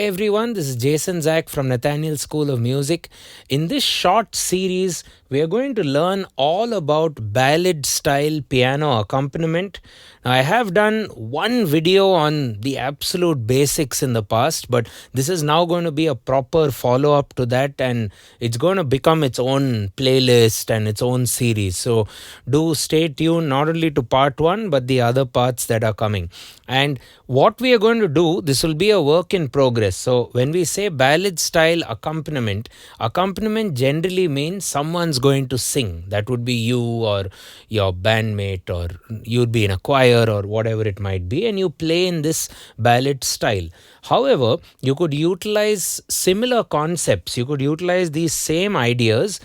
Hi everyone, this is Jason Zach from Nathaniel School of Music. In this short series, we are going to learn all about ballad style piano accompaniment. Now, I have done one video on the absolute basics in the past, but this is now going to be a proper follow up to that, and it's going to become its own playlist and its own series. So do stay tuned not only to part one but the other parts that are coming. And what we are going to do, this will be a work in progress. So when we say ballad style accompaniment generally means someone's going to sing. That would be you or your bandmate, or you'd be in a choir or whatever it might be, and you play in this ballad style. However, you could utilize similar concepts, you could utilize these same ideas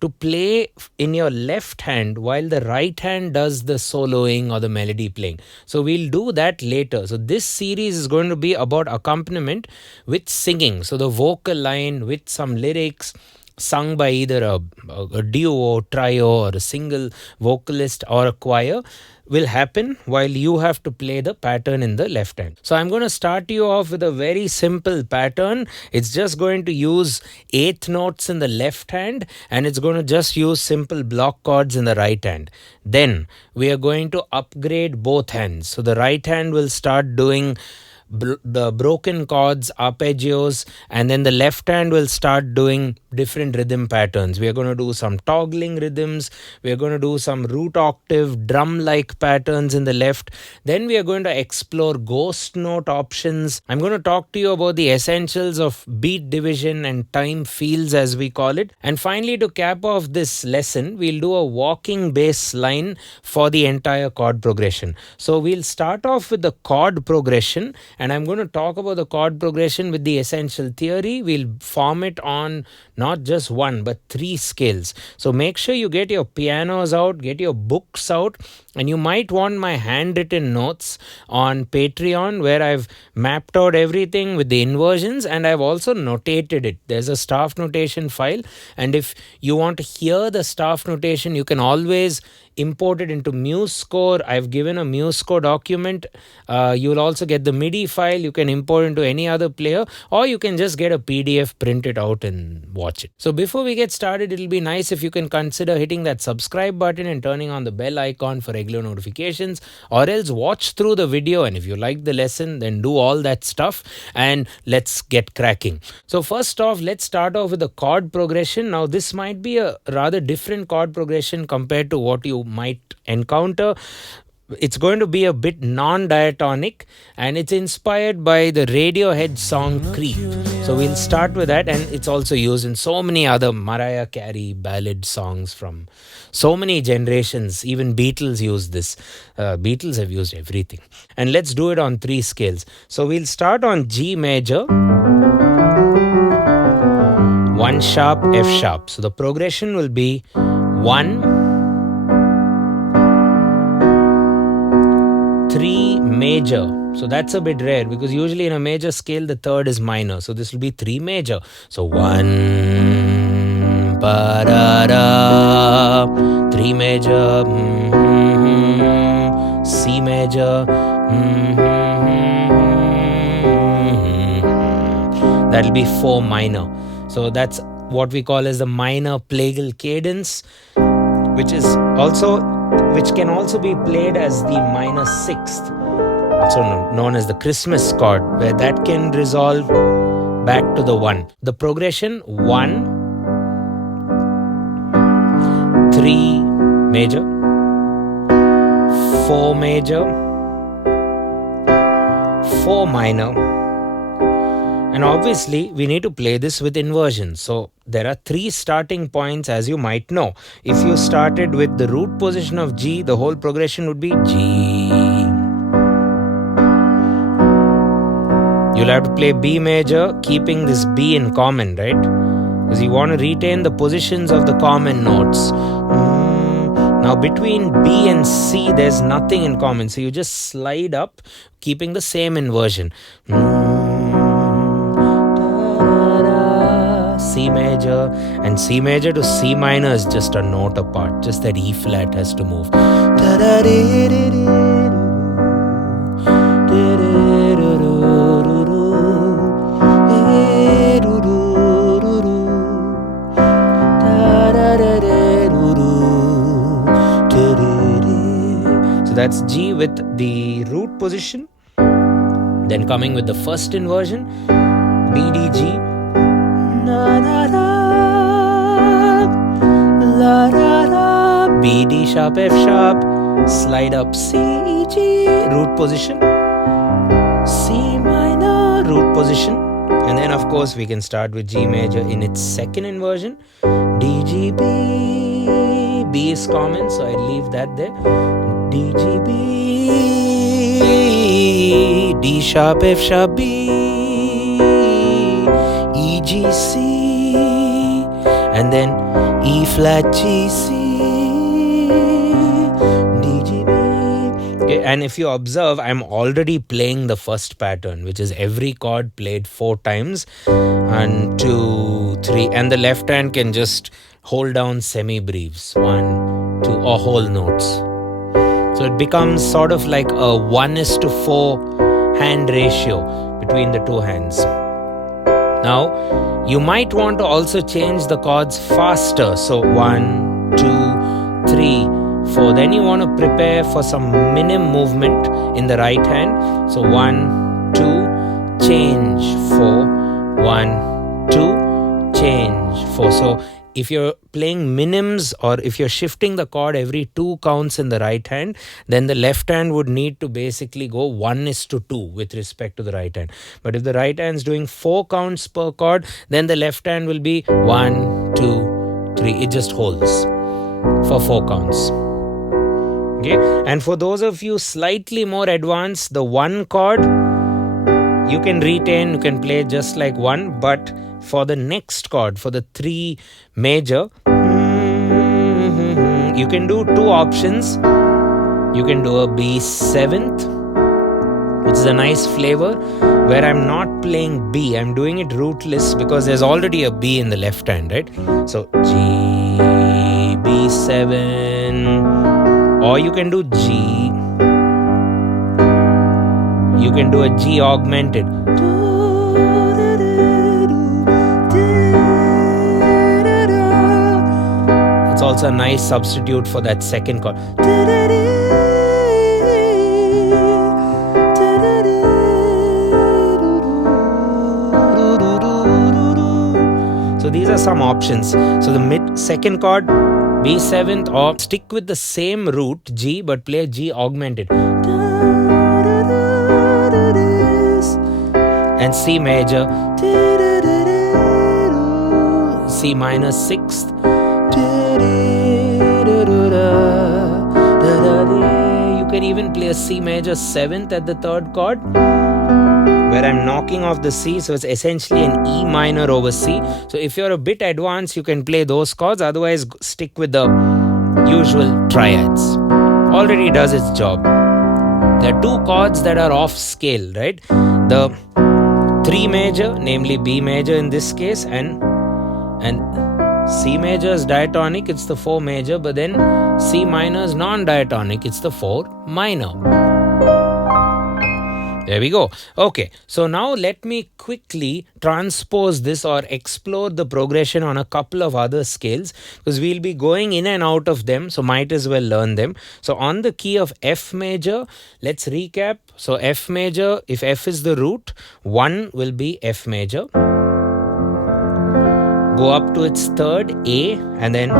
to play in your left hand while the right hand does the soloing or the melody playing. So we'll do that later. So this series is going to be about accompaniment with singing. So the vocal line with some lyrics sung by either a duo, trio, or a single vocalist or a choir will happen while you have to play the pattern in the left hand. So I'm going to start you off with a very simple pattern. It's just going to use eighth notes in the left hand, and it's going to just use simple block chords in the right hand. Then we are going to upgrade both hands. So the right hand will start doing the broken chords, arpeggios, and then the left hand will start doing different rhythm patterns. We are going to do some toggling rhythms. We are going to do some root-octave drum-like patterns in the left. Then we are going to explore ghost note options. I'm going to talk to you about the essentials of beat division and time fields, as we call it. And finally, to cap off this lesson, we'll do a walking bass line for the entire chord progression. So we'll start off with the chord progression, and I'm going to talk about the chord progression with the essential theory. We'll form it on not just one but three scales. So make sure you get your pianos out, get your books out, and you might want my handwritten notes on Patreon, where I've mapped out everything with the inversions, and I've also notated it. There's a staff notation file, and if you want to hear the staff notation, you can always import it into MuseScore. I've given a MuseScore document. You'll also get the MIDI file. You can import into any other player, or you can just get a PDF, print it out and watch it. So before we get started, it'll be nice if you can consider hitting that subscribe button and turning on the bell icon for regular notifications, or else watch through the video, and if you like the lesson, then do all that stuff, and let's get cracking. So first off, let's start off with the chord progression. Now this might be a rather different chord progression compared to what you might encounter. It's going to be a bit non-diatonic, and it's inspired by the Radiohead song Creep. So we'll start with that, and it's also used in so many other Mariah Carey ballad songs from so many generations. Even Beatles use this. Beatles have used everything. And let's do it on three scales. So we'll start on G major, 1 sharp, F sharp. So the progression will be 1, 3 major. So that's a bit rare, because usually in a major scale the third is minor. So this will be 3 major. So 1 ba da da, 3 major, C major, that'll be 4 minor. So that's what we call as the minor plagal cadence, which can also be played as the minor sixth, also known as the Christmas chord, where that can resolve back to the 1. The progression: 1, 3 major, 4 major, 4 minor. And obviously, we need to play this with inversions. So there are 3 starting points, as you might know. If you started with the root position of G, the whole progression would be G. You'll have to play B major, keeping this B in common, right? Because you want to retain the positions of the common notes. Now between B and C, there's nothing in common. So you just slide up, keeping the same inversion. C major, and C major to C minor is just a note apart. Just that E flat has to move. that's G with the root position. Then coming with the first inversion, B, D, G, B, D sharp, F sharp, slide up C, G, root position, C minor, root position, and then of course we can start with G major in its second inversion, D, G, B, B is common, so I leave that there, D, G, B, D sharp, F sharp, B, E, G, C, and then E flat, G, C, D, G, B. Okay, and if you observe, I'm already playing the first pattern, which is every chord played 4 times. 1, 2, 3, and the left hand can just hold down semi-breves, 1, 2, or whole notes. So it becomes sort of like a 1:4 hand ratio between the 2 hands. Now, you might want to also change the chords faster. So 1, 2, 3, 4. Then you want to prepare for some minim movement in the right hand. So 1, 2, change 4, 1, 2, change 4. So if you're playing minims or if you're shifting the chord every 2 counts in the right hand, then the left hand would need to basically go 1:2 with respect to the right hand. But if the right hand's doing 4 counts per chord, then the left hand will be 1, 2, 3. It just holds for 4 counts. Okay, and for those of you slightly more advanced, the 1 chord you can retain, you can play just like 1, but for the next chord, for the 3 major, you can do 2 options. You can do a B7th, which is a nice flavor, where I'm not playing B, I'm doing it rootless because there's already a B in the left hand, right? So G, B7, or you can do G, you can do a G augmented. It's also a nice substitute for that second chord. So these are some options. So the second chord, B7th, or stick with the same root G but play G augmented. And C major, C minor 6th. You can even play a C major 7th at the 3rd chord, where I'm knocking off the C, so it's essentially an E minor over C. So if you're a bit advanced, you can play those chords, otherwise stick with the usual triads. Already does its job. There are 2 chords that are off scale, right? The 3 major, namely B major in this case, and C major is diatonic, it's the 4 major, but then C minor is non-diatonic, it's the 4 minor. There we go. Okay, so now let me quickly transpose this or explore the progression on a couple of other scales, because we'll be going in and out of them, so might as well learn them. So on the key of F major, let's recap. So F major, if F is the root, 1 will be F major. Go up to its 3rd, A, and then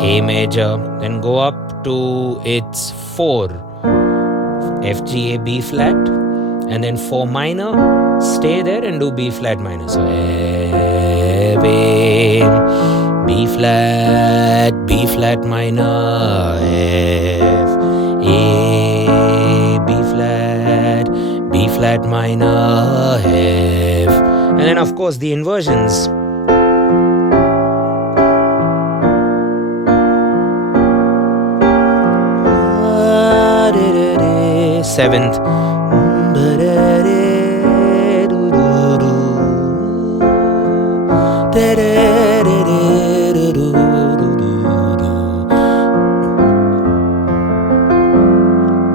A major. Then go up to its 4, F, G, A, B flat. And then 4 minor, stay there and do B flat minor. So F, A, B flat minor, F, A, B flat minor, F. And then of course the inversions. Seventh.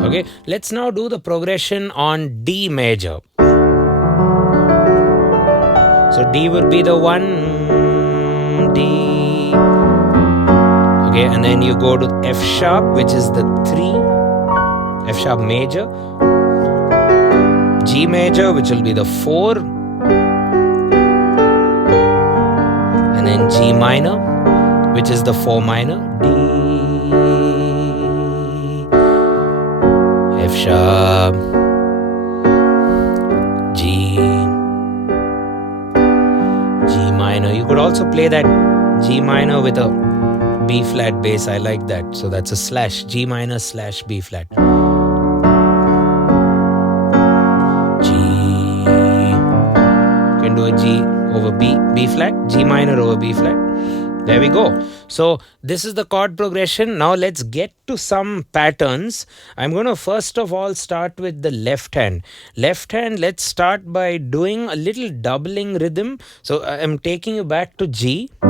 Okay, let's now do the progression on D major. So D would be the 1, D. Okay, and then you go to F sharp, which is the 3. F sharp major, G major, which will be the 4, and then G minor, which is the 4 minor, D, F sharp, G, G minor. You could also play that G minor with a B flat bass. I like that. So that's a slash, G minor slash B flat. G, you can do a G over B flat, G minor over B flat. There we go. So this is the chord progression. Now let's get to some patterns. I'm going to first of all start with the left hand. Left hand, let's start by doing a little doubling rhythm. So I'm taking you back to G, 3,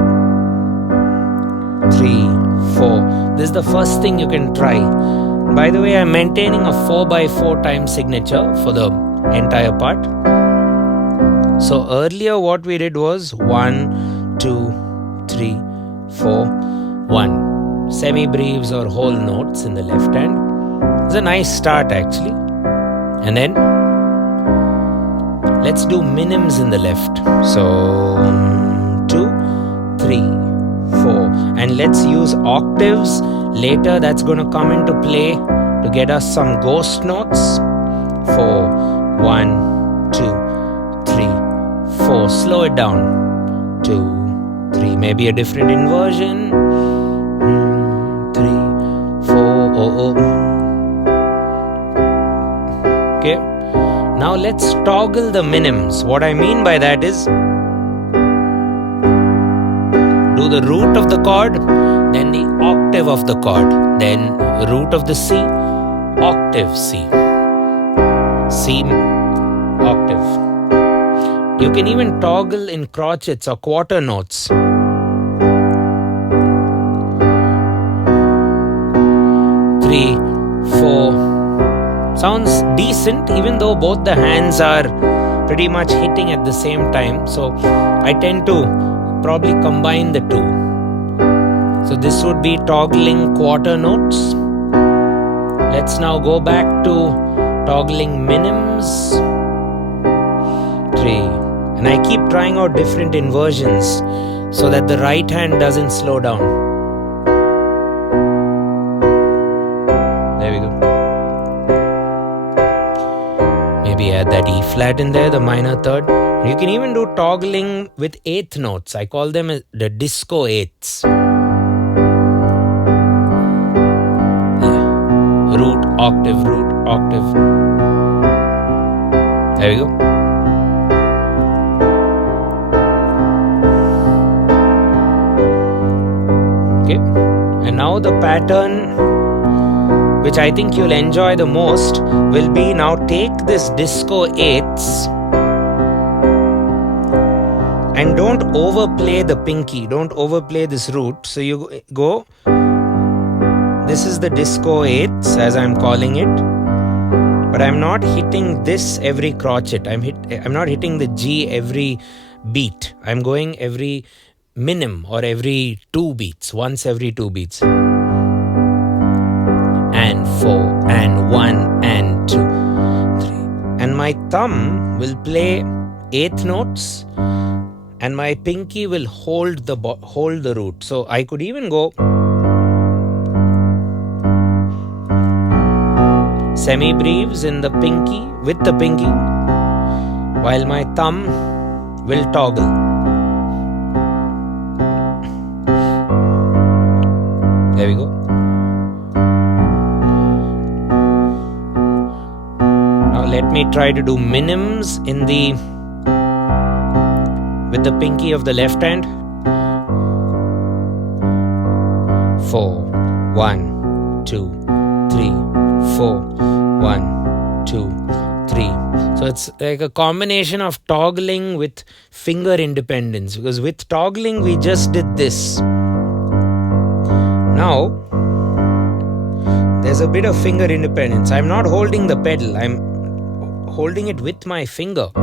4. This is the first thing you can try. By the way, I'm maintaining a 4x4 time signature for the entire part. So earlier what we did was 1, 2, 3, 4, 1. Semi-breves or whole notes in the left hand. It's a nice start actually. And then let's do minims in the left. So 2, 3, 4. And let's use octaves. Later that's going to come into play to get us some ghost notes. 4, 1, 2, 3, 4. Slow it down. 2, 3, maybe a different inversion. 3, 4, oh. Okay. Now let's toggle the minims. What I mean by that is do the root of the chord, then the octave of the chord, then root of the C, octave C, C, octave. You can even toggle in crochets or quarter notes. 3, 4. Sounds decent even though both the hands are pretty much hitting at the same time. So I tend to probably combine the two. So this would be toggling quarter notes. Let's now go back to toggling minims. 3. And I keep trying out different inversions so that the right hand doesn't slow down. There we go. Maybe add that E flat in there, the minor third. You can even do toggling with eighth notes. I call them the disco eighths. Yeah. Root, octave, root, octave. There we go. And now the pattern which I think you'll enjoy the most will be, now take this disco eighths and don't overplay the pinky, don't overplay this root. So you go, this is the disco eighths as I'm calling it, but I'm not hitting this every crotchet. I'm not hitting the G every beat. I'm going every minim or every 2 beats, once every 2 beats. And 4 and 1 and 2, 3. And my thumb will play eighth notes and my pinky will hold the root. So I could even go semi-breves in the pinky, with the pinky, while my thumb will toggle. There we go. Now let me try to do minims in the with the pinky of the left hand. 4, 1, 2, 3, 4, 1, 2, 3. So it's like a combination of toggling with finger independence, because with toggling we just did this. Now there's a bit of finger independence. I'm not holding the pedal, I'm holding it with my finger. 2,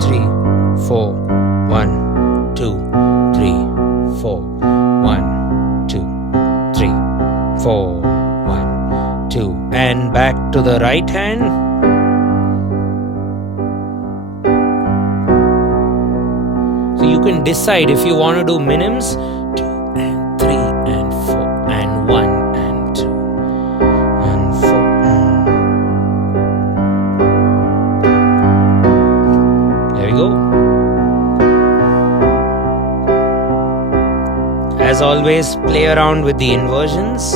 3, 4, 1, 2, 3, 4, 1, 2, 3, 4, 1, 2, 2, and back to the right hand. So you can decide if you want to do minims, 2 and 3 and 4 and 1 and 2 and 4. There we go. As always, play around with the inversions.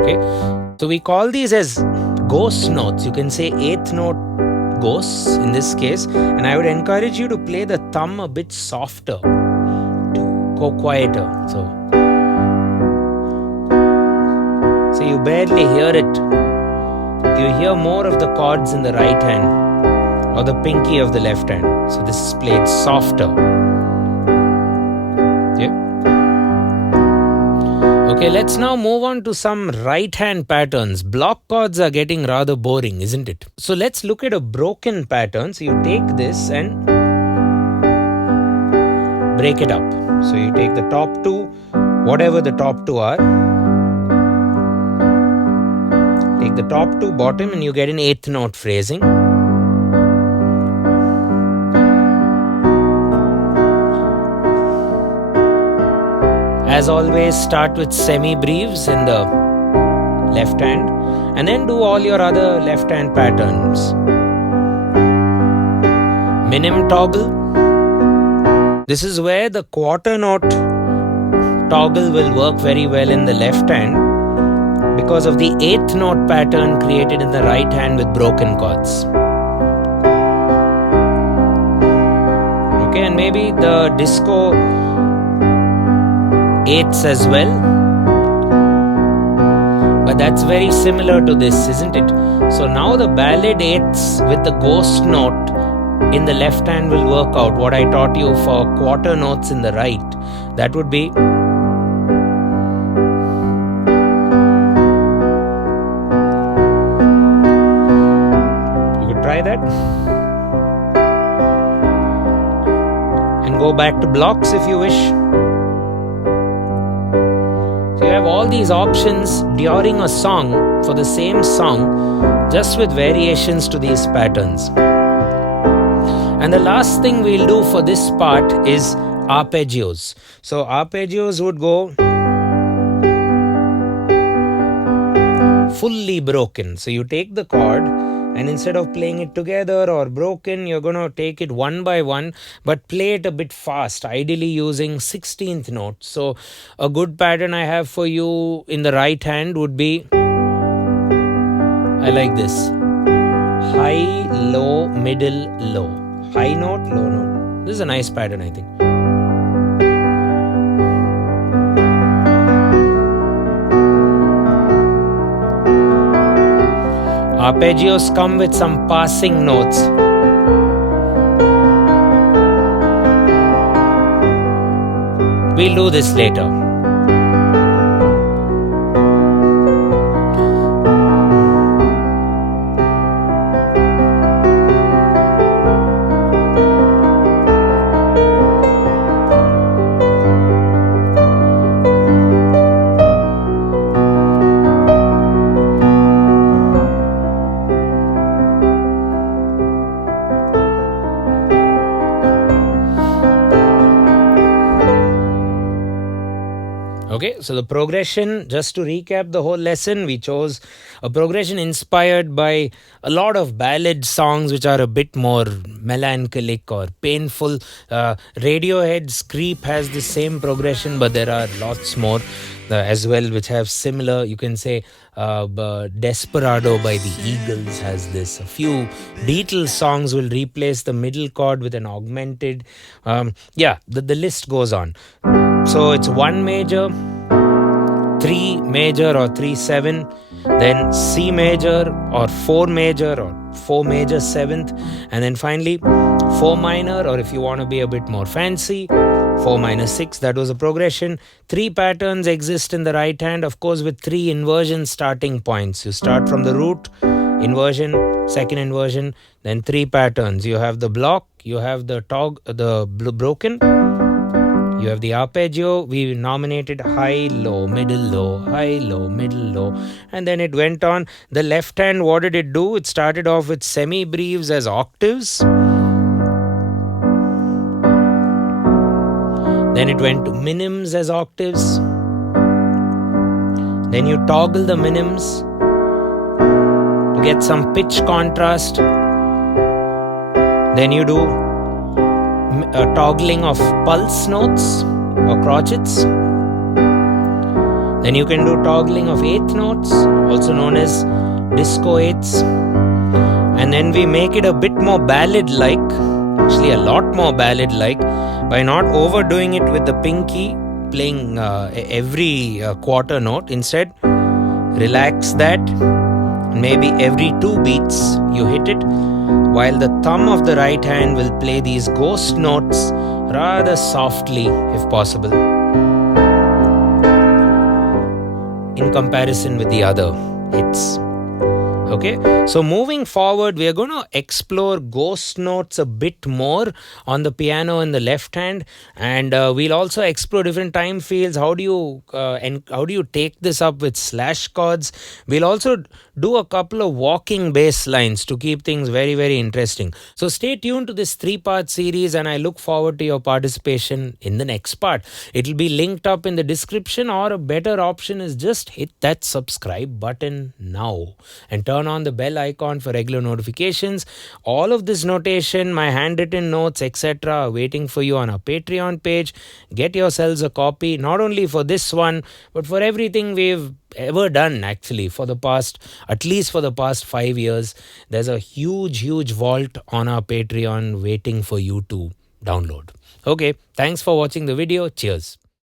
Okay, so we call these as ghost notes. You can say 8th note ghosts in this case, and I would encourage you to play the thumb a bit softer to go quieter. So you barely hear it. You hear more of the chords in the right hand or the pinky of the left hand. So this is played softer. Okay, let's now move on to some right hand patterns. Block chords are getting rather boring, isn't it? So let's look at a broken pattern. So you take this and break it up. So you take the top two, whatever the top two are. Take the top two bottom and you get an 8th note phrasing. As always, start with semi-breves in the left hand and then do all your other left hand patterns. Minim toggle. This is where the quarter note toggle will work very well in the left hand because of the 8th note pattern created in the right hand with broken chords. Okay, and maybe the disco 8ths as well, but that's very similar to this, isn't it? So now the ballad 8ths with the ghost note in the left hand will work out. What I taught you for quarter notes in the right, that would be you could try that and go back to blocks if you wish. You have all these options during a song for the same song, just with variations to these patterns. And the last thing we'll do for this part is arpeggios. So arpeggios would go fully broken. So you take the chord and instead of playing it together or broken, you're going to take it one by one, but play it a bit fast, ideally using 16th note. So a good pattern I have for you in the right hand would be, I like this, high, low, middle, low. High note, low note. This is a nice pattern, I think. Arpeggios come with some passing notes. We'll do this later. Okay, so the progression, just to recap the whole lesson, we chose a progression inspired by a lot of ballad songs which are a bit more melancholic or painful. Radiohead's Creep has the same progression, but there are lots more as well which have similar. You can say Desperado by the Eagles has this. A few Beatles songs will replace the middle chord with an augmented. The list goes on. So it's 1 major, 3 major or 3/7, then C major or 4 major or 4 major 7th, and then finally 4 minor, or if you want to be a bit more fancy, 4 minus 6, that was a progression. 3 patterns exist in the right hand, of course, with 3 inversion starting points. You start from the root, inversion, second inversion, then 3 patterns. You have the block, you have the broken, you have the arpeggio. We nominated high, low, high, low, middle, low. And then it went on. The left hand, what did it do? It started off with semi-breves as octaves. Then it went to minims as octaves. Then you toggle the minims to get some pitch contrast. Then you do a toggling of pulse notes or crochets. Then you can do toggling of eighth notes, also known as disco eighths. And then we make it a bit more ballad-like, actually a lot more ballad-like, by not overdoing it with the pinky, playing every quarter note. Instead, relax that. Maybe every 2 beats you hit it, while the thumb of the right hand will play these ghost notes rather softly, if possible, in comparison with the other hits. Okay, so moving forward, we are going to explore ghost notes a bit more on the piano in the left hand, and we'll also explore different time fields. How do you take this up with slash chords? We'll also do a couple of walking bass lines to keep things very, very interesting. So stay tuned to this 3-part series, and I look forward to your participation in the next part. It'll be linked up in the description, or a better option is just hit that subscribe button now and turn on the bell icon for regular notifications. All of this notation, my handwritten notes, etc., are waiting for you on our Patreon page. Get yourselves a copy, not only for this one, but for everything we've ever done, actually, at least for the past 5 years. There's a huge vault on our Patreon waiting for you to download. Okay, thanks for watching the video. Cheers.